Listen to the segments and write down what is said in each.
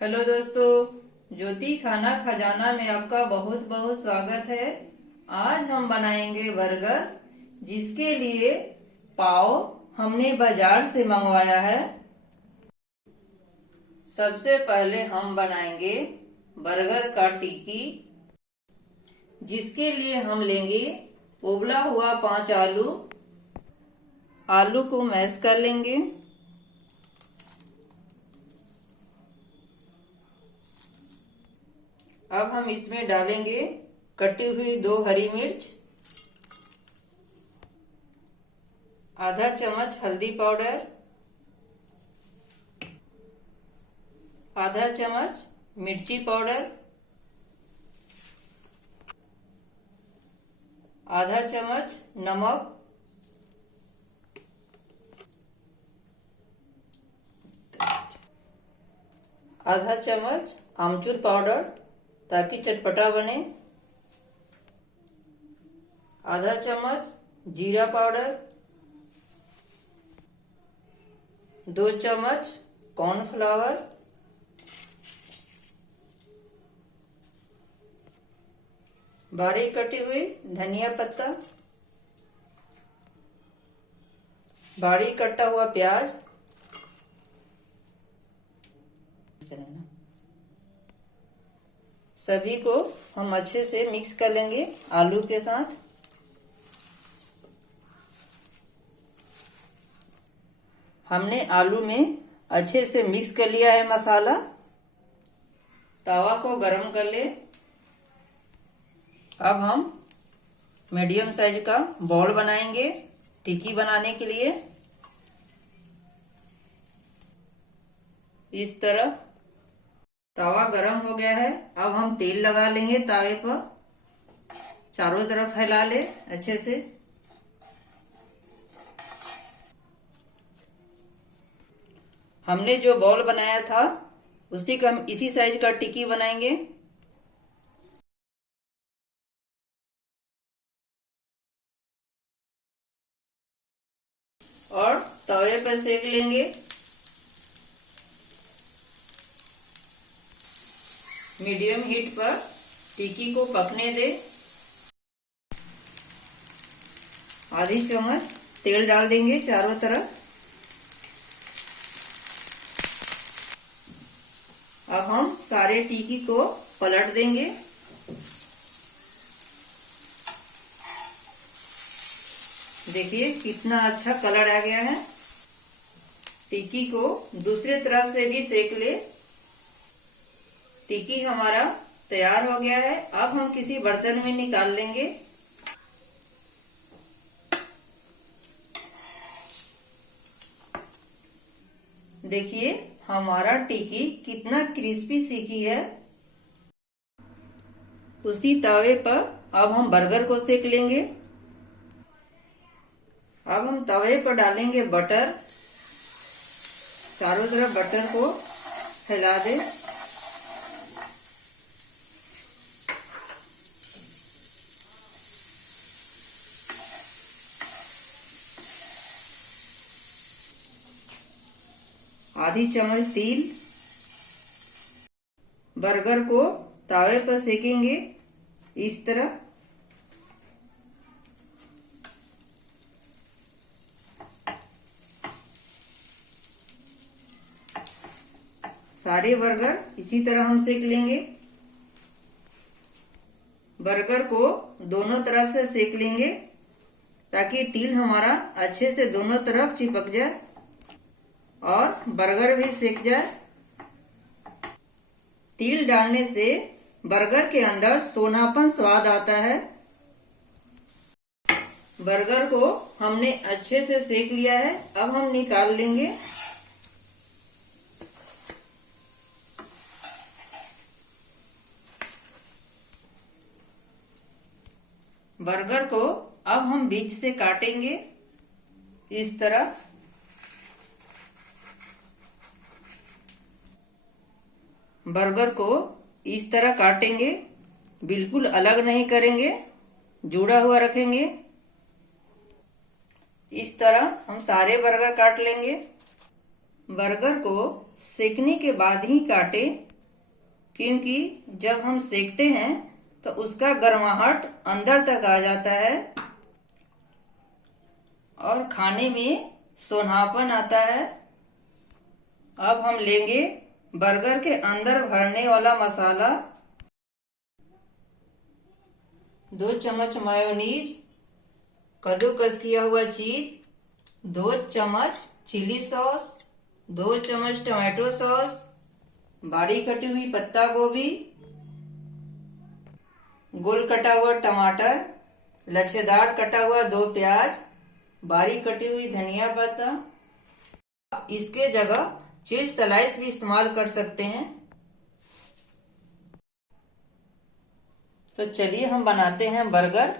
Hello दोस्तों, ज्योति खाना खजाना में आपका बहुत बहुत स्वागत है। आज हम बनाएंगे बर्गर, जिसके लिए पाव हमने बाजार से मंगवाया है। सबसे पहले हम बनाएंगे बर्गर का टिक्की, जिसके लिए हम लेंगे उबला हुआ 5 आलू। आलू को मैश कर लेंगे। अब हम इसमें डालेंगे कटी हुई 2 हरी मिर्च, आधा चम्मच हल्दी पाउडर, आधा चम्मच मिर्ची पाउडर, आधा चम्मच नमक, आधा चम्मच आमचूर पाउडर ताकि चटपटा बने, आधा चम्मच जीरा पाउडर, 2 चम्मच कॉर्नफ्लावर, बारीक कटी हुई धनिया पत्ता, बारीक कटा हुआ प्याज, सभी को हम अच्छे से मिक्स कर लेंगे आलू के साथ। हमने आलू में अच्छे से मिक्स कर लिया है मसाला। तवा को गरम कर ले। अब हम मीडियम साइज का बॉल बनाएंगे टिक्की बनाने के लिए। इस तरह तवा गरम हो गया है। अब हम तेल लगा लेंगे तावे पर, चारों तरफ फैला ले अच्छे से। हमने जो बॉल बनाया था उसी का हम इसी साइज का टिक्की बनाएंगे। और तवे पर सेक लेंगे। मीडियम हीट पर टिक्की को पकने दे। आधी चम्मच तेल डाल देंगे चारों तरफ। अब हम सारे टिक्की को पलट देंगे। देखिए कितना अच्छा कलर आ गया है। टिक्की को दूसरी तरफ से भी सेक ले। टिक्की हमारा तैयार हो गया है। अब हम किसी बर्तन में निकाल लेंगे। देखिए हमारा टिक्की कितना क्रिस्पी सीखी है। उसी तवे पर अब हम बर्गर को सेक लेंगे। अब हम तवे पर डालेंगे बटर। चारों तरफ बटर को फैला दे। आधी चम्मच तेल। बर्गर को तवे पर सेकेंगे इस तरह। सारे बर्गर इसी तरह हम सेक लेंगे। बर्गर को दोनों तरफ से सेक लेंगे ताकि तिल हमारा अच्छे से दोनों तरफ चिपक जाए और बर्गर भी सेक जाए। तिल डालने से बर्गर के अंदर सोनापन स्वाद आता है। बर्गर को हमने अच्छे से सेक लिया है। अब हम निकाल लेंगे। बर्गर को अब हम बीच से काटेंगे इस तरह। बर्गर को इस तरह काटेंगे, बिल्कुल अलग नहीं करेंगे, जुड़ा हुआ रखेंगे। इस तरह हम सारे बर्गर काट लेंगे। बर्गर को सेकने के बाद ही काटे क्योंकि जब हम सेकते हैं तो उसका गर्माहट अंदर तक आ जाता है और खाने में सोंधापन आता है। अब हम लेंगे बर्गर के अंदर भरने वाला मसाला, 2 चम्मच मेयोनीज, कद्दूकस किया हुआ चीज, 2 चम्मच चिली सॉस, 2 चम्मच टमाटो सॉस, बारीक कटी हुई पत्ता गोभी, गोल कटा हुआ टमाटर, लच्छेदार कटा हुआ 2 प्याज, बारीक कटी हुई धनिया पत्ता। इसके जगह चीज स्लाइस भी इस्तेमाल कर सकते हैं। तो चलिए हम बनाते हैं बर्गर।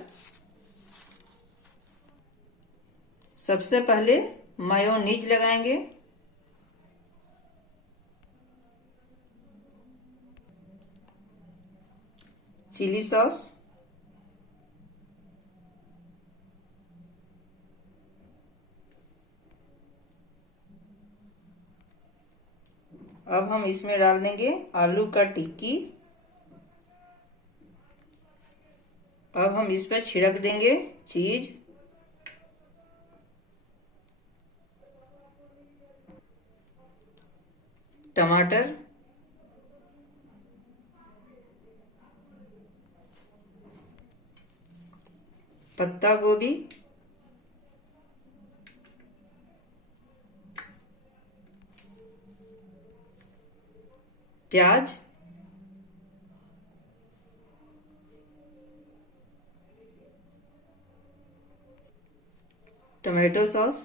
सबसे पहले मेयोनीज लगाएंगे, चिली सॉस, अब हम इसमें डाल देंगे आलू का टिक्की। अब हम इस पर छिड़क देंगे चीज, टमाटर, पत्ता गोभी, प्याज, टमाटो सॉस,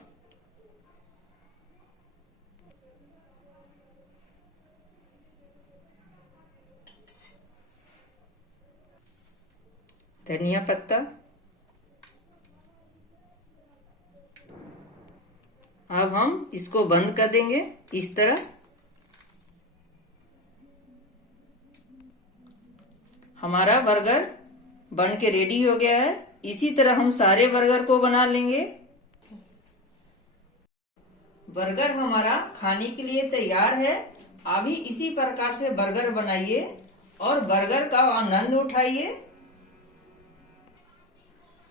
धनिया पत्ता। अब हम इसको बंद कर देंगे इस तरह। हमारा बर्गर बन के रेडी हो गया है। इसी तरह हम सारे बर्गर को बना लेंगे। बर्गर हमारा खाने के लिए तैयार है। आप भी इसी प्रकार से बर्गर बनाइए और बर्गर का आनंद उठाइए।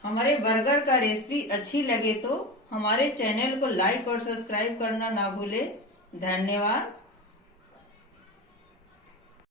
हमारे बर्गर का रेसिपी अच्छी लगे तो हमारे चैनल को लाइक और सब्सक्राइब करना ना भूले। धन्यवाद।